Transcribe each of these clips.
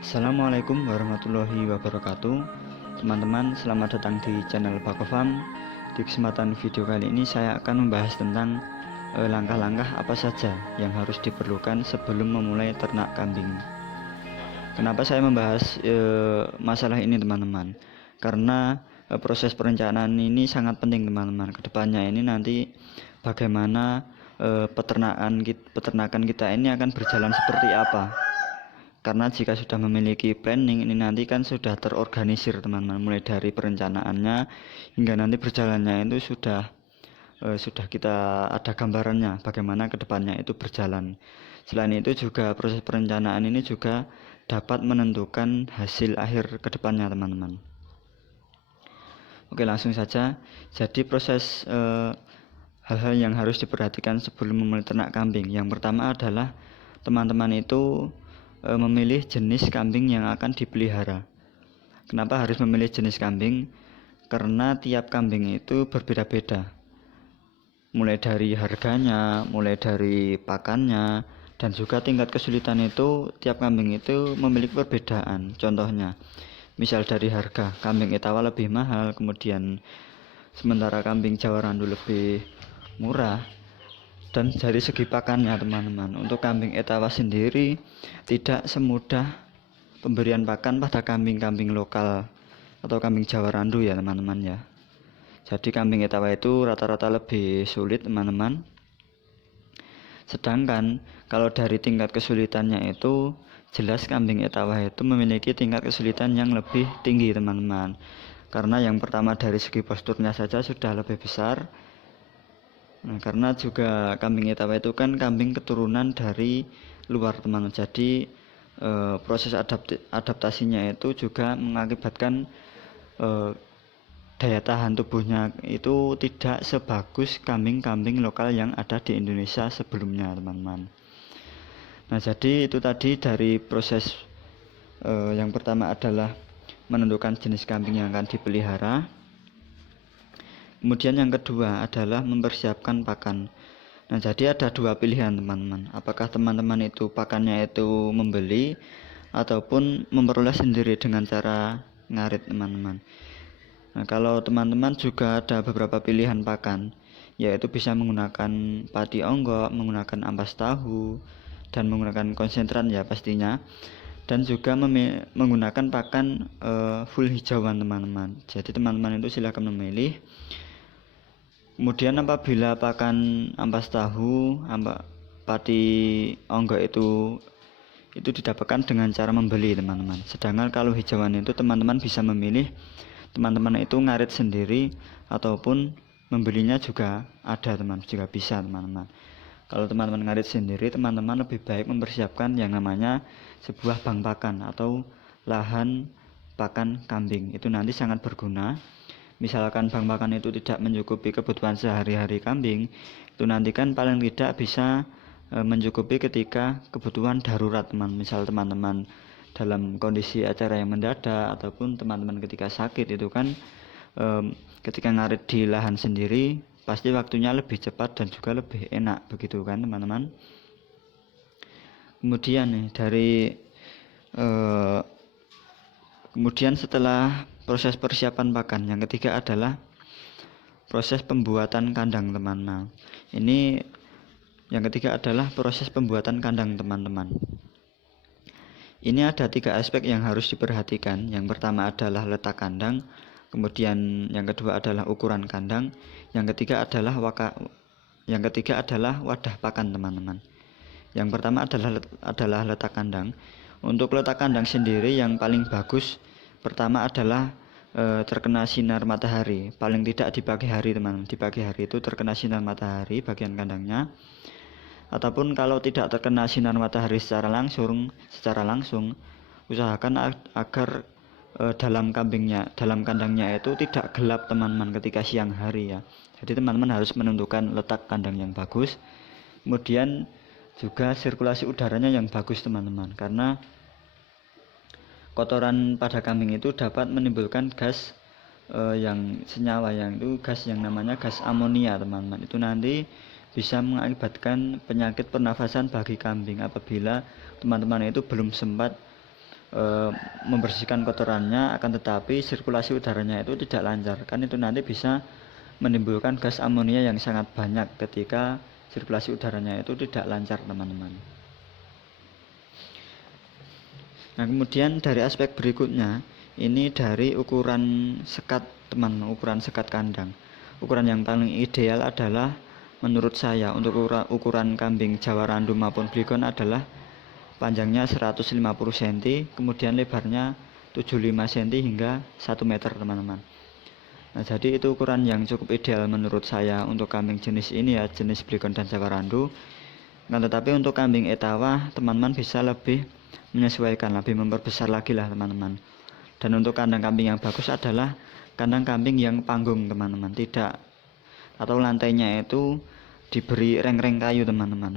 Assalamualaikum warahmatullahi wabarakatuh. Teman-teman, selamat datang di channel Bakofarm. Di kesempatan video kali ini saya akan membahas tentang langkah-langkah apa saja yang harus diperlukan sebelum memulai ternak kambing. Kenapa saya membahas masalah ini, teman-teman? Karena proses perencanaan ini sangat penting, teman-teman. Kedepannya ini nanti bagaimana peternakan kita ini akan berjalan seperti apa. Karena jika sudah memiliki planning ini nanti kan sudah terorganisir, teman-teman, mulai dari perencanaannya hingga nanti berjalannya itu sudah kita ada gambarannya bagaimana kedepannya itu berjalan. Selain itu juga proses perencanaan ini juga dapat menentukan hasil akhir kedepannya, teman-teman. Oke, langsung saja. Jadi proses hal-hal yang harus diperhatikan sebelum memulai ternak kambing. Yang pertama adalah teman-teman itu memilih jenis kambing yang akan dipelihara. Kenapa harus memilih jenis kambing? Karena tiap kambing itu berbeda-beda. Mulai dari harganya, mulai dari pakannya, dan juga tingkat kesulitan itu tiap kambing itu memiliki perbedaan. Contohnya, misal dari harga, kambing Etawa lebih mahal, kemudian sementara kambing Jawa Randu lebih murah. Dan dari segi pakannya, teman-teman, untuk kambing Etawa sendiri tidak semudah pemberian pakan pada kambing-kambing lokal atau kambing Jawa Randu ya, teman-teman ya. Jadi kambing Etawa itu rata-rata lebih sulit, teman-teman. Sedangkan kalau dari tingkat kesulitannya itu jelas kambing Etawa itu memiliki tingkat kesulitan yang lebih tinggi, teman-teman. Karena yang pertama dari segi posturnya saja sudah lebih besar. Nah, karena juga kambing Etawa itu kan kambing keturunan dari luar, teman-teman. Jadi proses adaptasinya itu juga mengakibatkan daya tahan tubuhnya itu tidak sebagus kambing-kambing lokal yang ada di Indonesia sebelumnya, teman-teman. Nah, jadi itu tadi dari proses yang pertama adalah menentukan jenis kambing yang akan dipelihara. Kemudian yang kedua adalah mempersiapkan pakan. Nah, jadi ada dua pilihan, teman-teman. Apakah teman-teman itu pakannya itu membeli ataupun memperoleh sendiri dengan cara ngarit, teman-teman. Nah, kalau teman-teman juga ada beberapa pilihan pakan, yaitu bisa menggunakan padi onggok, menggunakan ampas tahu, dan menggunakan konsentrat ya pastinya. Dan juga menggunakan pakan full hijauan, teman-teman. Jadi teman-teman itu silahkan memilih. Kemudian apabila pakan ampas tahu, padi onggok itu didapatkan dengan cara membeli, teman-teman. Sedangkan kalau hijauan itu teman-teman bisa memilih, teman-teman itu ngarit sendiri ataupun membelinya juga ada, teman, juga bisa, teman-teman. Kalau teman-teman ngarit sendiri, teman-teman lebih baik mempersiapkan yang namanya sebuah bank pakan atau lahan pakan kambing. Itu nanti sangat berguna. Misalkan bank pakan itu tidak mencukupi kebutuhan sehari-hari kambing, itu nanti kan paling tidak bisa mencukupi ketika kebutuhan darurat, teman. Misal teman-teman dalam kondisi acara yang mendadak ataupun teman-teman ketika sakit itu kan ketika ngarit di lahan sendiri pasti waktunya lebih cepat dan juga lebih enak, begitu kan, teman-teman. Kemudian nih kemudian setelah proses persiapan pakan, yang ketiga adalah proses pembuatan kandang, teman-teman. Ini yang ketiga adalah proses pembuatan kandang, teman-teman. Ini ada 3 aspek yang harus diperhatikan. Yang pertama adalah letak kandang, kemudian yang kedua adalah ukuran kandang, yang ketiga adalah wadah pakan, teman-teman. Yang pertama adalah letak kandang. Untuk letak kandang sendiri yang paling bagus pertama adalah terkena sinar matahari, paling tidak di pagi hari, teman. Di pagi hari itu terkena sinar matahari bagian kandangnya. Ataupun kalau tidak terkena sinar matahari secara langsung, usahakan agar dalam kandangnya itu tidak gelap, teman-teman, ketika siang hari ya. Jadi teman-teman harus menentukan letak kandang yang bagus. Kemudian juga sirkulasi udaranya yang bagus, teman-teman, karena kotoran pada kambing itu dapat menimbulkan gas yang senyawa, yang itu gas yang namanya gas amonia, teman-teman. Itu nanti bisa mengakibatkan penyakit pernafasan bagi kambing apabila teman-teman itu belum sempat membersihkan kotorannya, akan tetapi sirkulasi udaranya itu tidak lancar, kan itu nanti bisa menimbulkan gas amonia yang sangat banyak ketika sirkulasi udaranya itu tidak lancar, teman-teman. Nah, kemudian dari aspek berikutnya, ini dari ukuran sekat, teman, ukuran sekat kandang. Ukuran yang paling ideal adalah menurut saya untuk ukuran kambing Jawa Randu maupun Bliggon adalah panjangnya 150 cm, kemudian lebarnya 75 cm hingga 1 meter, teman-teman. Nah, jadi itu ukuran yang cukup ideal menurut saya untuk kambing jenis ini ya, jenis Bliggon dan Jawa Randu. Nah, tetapi untuk kambing Etawa, teman-teman bisa lebih menyesuaikan, lebih memperbesar lagi lah, teman-teman. Dan untuk kandang kambing yang bagus adalah kandang kambing yang panggung, teman-teman, tidak atau lantainya itu diberi reng-reng kayu, teman-teman,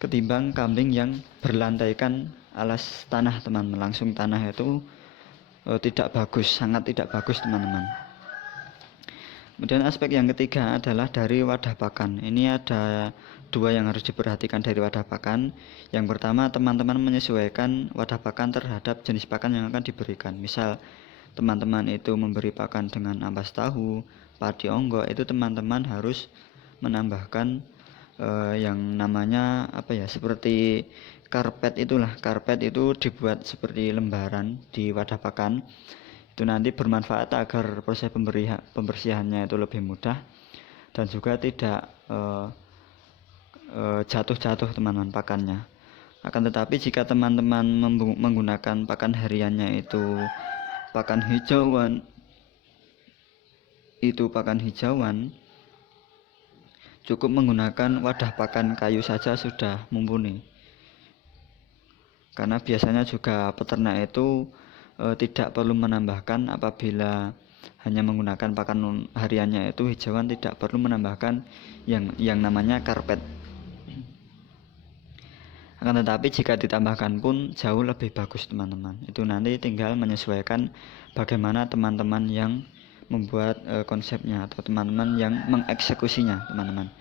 ketimbang kambing yang berlantaikan alas tanah, teman-teman, langsung tanah itu tidak bagus, sangat tidak bagus, teman-teman. Kemudian aspek yang ketiga adalah dari wadah pakan. Ini ada dua yang harus diperhatikan dari wadah pakan. Yang pertama, teman-teman menyesuaikan wadah pakan terhadap jenis pakan yang akan diberikan. Misal teman-teman itu memberi pakan dengan ampas tahu, padi onggo, itu teman-teman harus menambahkan yang namanya seperti karpet. Itulah, karpet itu dibuat seperti lembaran di wadah pakan. Itu nanti bermanfaat agar proses pembersihannya itu lebih mudah dan juga tidak jatuh-jatuh, teman-teman, pakannya. Akan tetapi jika teman-teman menggunakan pakan hariannya itu pakan hijauan, cukup menggunakan wadah pakan kayu saja sudah mumpuni. Karena biasanya juga peternak itu tidak perlu menambahkan, apabila hanya menggunakan pakan hariannya itu hijauan, tidak perlu menambahkan yang namanya karpet. Akan tetapi jika ditambahkan pun jauh lebih bagus, teman-teman. Itu nanti tinggal menyesuaikan bagaimana teman-teman yang membuat konsepnya atau teman-teman yang mengeksekusinya, teman-teman.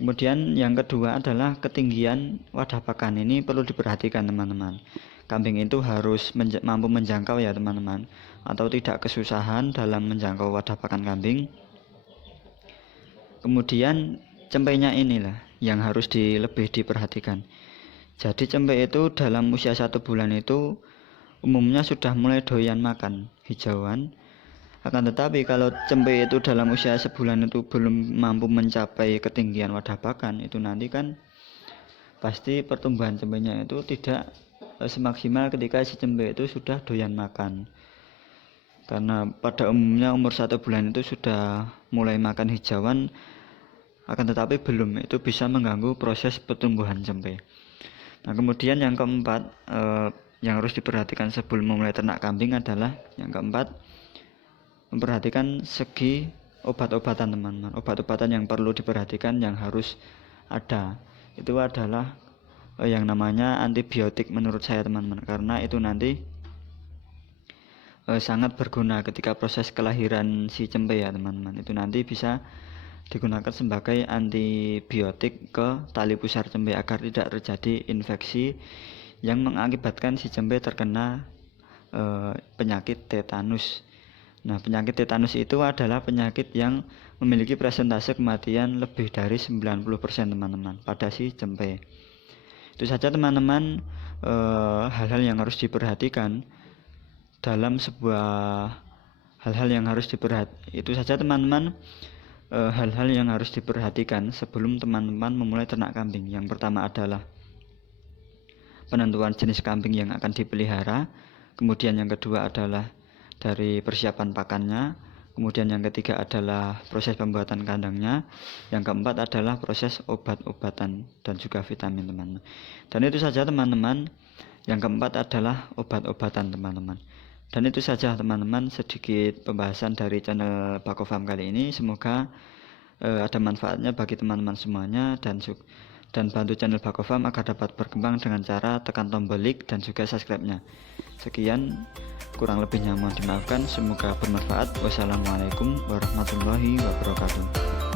Kemudian yang kedua adalah ketinggian wadah pakan. Ini perlu diperhatikan, teman-teman. Kambing itu harus mampu menjangkau ya, teman-teman, atau tidak kesusahan dalam menjangkau wadah pakan kambing. Kemudian cempainya inilah yang harus lebih diperhatikan. Jadi cempe itu dalam usia 1 bulan itu umumnya sudah mulai doyan makan hijauan. Akan tetapi kalau cempe itu dalam usia sebulan itu belum mampu mencapai ketinggian wadah pakan, itu nanti kan pasti pertumbuhan cempenya itu tidak semaksimal ketika si cempe itu sudah doyan makan. Karena pada umumnya umur 1 bulan itu sudah mulai makan hijauan, akan tetapi belum, itu bisa mengganggu proses pertumbuhan cempe. Nah, kemudian yang keempat yang harus diperhatikan sebelum memulai ternak kambing adalah yang keempat, memperhatikan segi obat-obatan, teman-teman. Obat-obatan yang perlu diperhatikan yang harus ada itu adalah yang namanya antibiotik menurut saya, teman-teman, karena itu nanti sangat berguna ketika proses kelahiran si cempe ya, teman-teman. Itu nanti bisa digunakan sebagai antibiotik ke tali pusar cempe agar tidak terjadi infeksi yang mengakibatkan si cempe terkena penyakit tetanus. Nah, penyakit tetanus itu adalah penyakit yang memiliki persentase kematian lebih dari 90%, teman-teman, pada si cempe. Itu saja, teman-teman, hal-hal yang harus diperhatikan dalam sebuah hal-hal yang harus diperhatikan. Itu saja, teman-teman, hal-hal yang harus diperhatikan sebelum teman-teman memulai ternak kambing. Yang pertama adalah penentuan jenis kambing yang akan dipelihara. Kemudian yang kedua adalah dari persiapan pakannya. Kemudian yang ketiga adalah proses pembuatan kandangnya. Yang keempat adalah proses obat-obatan dan juga vitamin, teman-teman. Dan itu saja, teman-teman. Yang keempat adalah obat-obatan, teman-teman. Dan itu saja, teman-teman, sedikit pembahasan dari channel Bako Farm kali ini. Semoga ada manfaatnya bagi teman-teman semuanya, dan bantu channel Bako Farm agar dapat berkembang dengan cara tekan tombol like dan juga subscribe-nya. Sekian, kurang lebihnya mohon dimaafkan. Semoga bermanfaat. Wassalamualaikum warahmatullahi wabarakatuh.